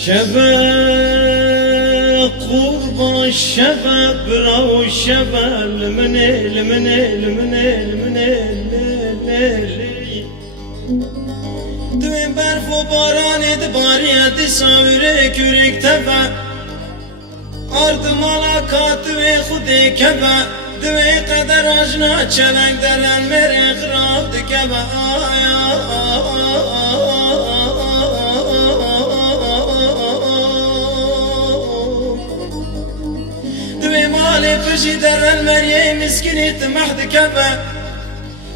شبه قربان شبه براو شبه لمنه دویم برف و باران دباریت ساوره کورک تبه آرد ملاکات دوی خودی کبه دوی قدر آجنا چلنگ درن میره خراب دکبه دوی مالی پشی درن مریه مسکنی تمحد کبه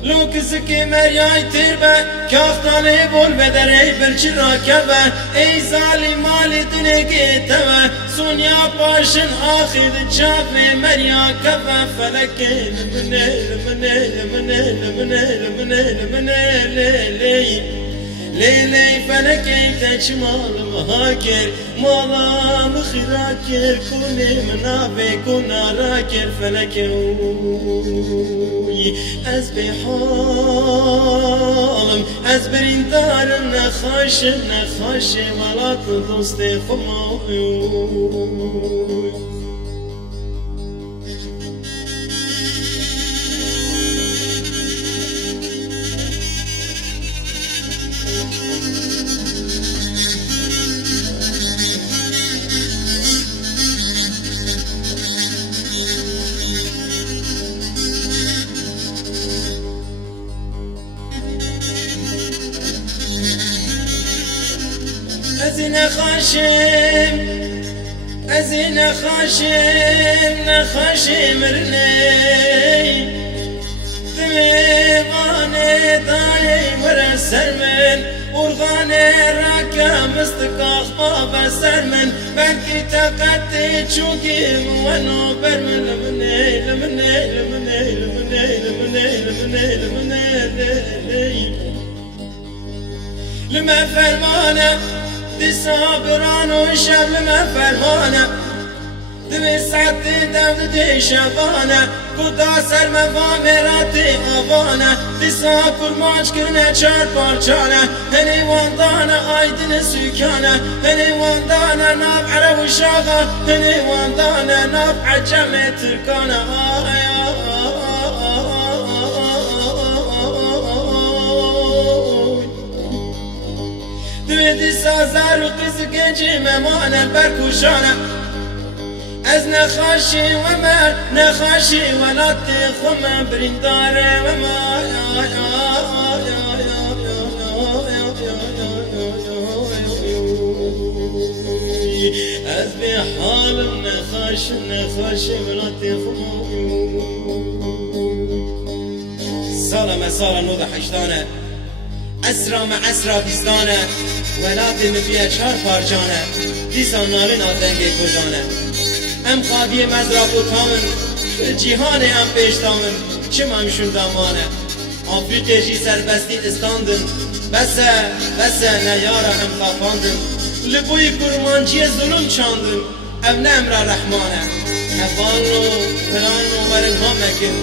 لو کسکی مریای تیر به کاختانه بول بدره برچی راکبه ای زالی مالی دنگی تبه سونیا پاشن آخید چاپ مریا کبه فلکی لمنه لیلی فلکی تچ مال مهاکر مالا مخیراکر کنی منابه کناراکر فلکی از به حالم از برین دارم نخاشه ولات دوست خمای از نخاشم رنی دیوانه دای ور سر من ارغانه راکا مستقاخ بابا سر من بلکی تقتی چونکی منو بر من لما فرمانه دی صابران و شب لما فرمانه دوی ساعتی دود دی شبانه کدا سر مفامراتی آوانه دی ساکر ماچ کرنه چار پارچانه هنی واندانه آیدن سوکانه هنی واندانه ناب عرب و شاقه هنی واندانه ناب عجم ترکانه دوی سازار و قیس گنجی ممانه برکوشانه از نخاشی و من نخاشی ولاتی خمم برینداره و من از به حالم نخاشی ولاتی خمم سالا نوضح حشتانه اسرا مع اسرا بیزدانه ولاتی مبیه چار پارجانه دیسان نالین آدنگی کردانه ام خادی مزراب و تامن جیهانه ام پیش تامن چم همشون دامانه آفریقی جی سربستی استاندن بسه نیاره هم خافاندن لبوی کرمانچی ظلم چاندن ابن امر رحمانه افان رو پلان رو ورنها مکن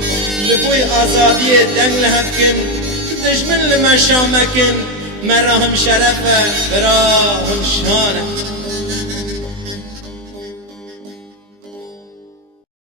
لبوی آزادی دنگ لحفکن دشمن لمشام مکن مراهم شرفه براهم شانه